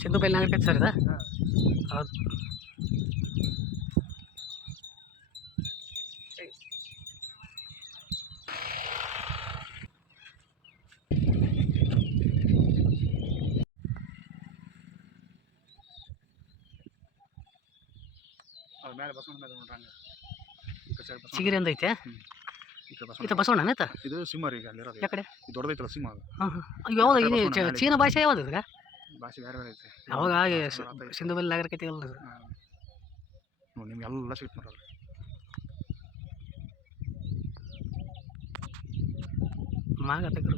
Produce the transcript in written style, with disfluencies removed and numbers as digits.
ಸಿಂಧು ಬೈಲ್ ನಾಗರಿಕತೆ ಸರ್ ಇದು. ಹೌದು. ಮೇಲೆ ಬಸವಣ್ಣ ಮೇಲೆ ನೋಡ್ರಂಗೆ ಚಿಗಿರಿ ಅಂದ ಐತೆ ಈ ಕಡೆ ಈತ ಬಸವಣ್ಣ ಆಯ್ತ. ಇದು ಸಿಂಹ ರೀ ಅಲ್ಲಿ ಇರೋದು. ಯಾಕಡೆ ದೊಡ್ಡದೈತಲ್ಲ ಸಿಂಹ ಅದು. ಹಾಂ ಹಾಂ ಯಾವ್ದು ಇದು ಚೀನಾ ಭಾಷೆ ಯಾವ್ದು ಇದ್ರಾಗ? ಭಾಷೆ ಬೇರೆ ಬೇರೆ ಐತೆ. ಅವಾಗ ಸಿಂಧು ಬೈಲ್ ನಾಗರಿಕತೆ ಅಲ್ಲ ಅದು. ನೋಡಿ ನಿಮ್ಗೆಲ್ಲ ಸಿಗುತ್ತೆ ನೋಡೋದು. ಮಾಗ ತೆಗ್ದು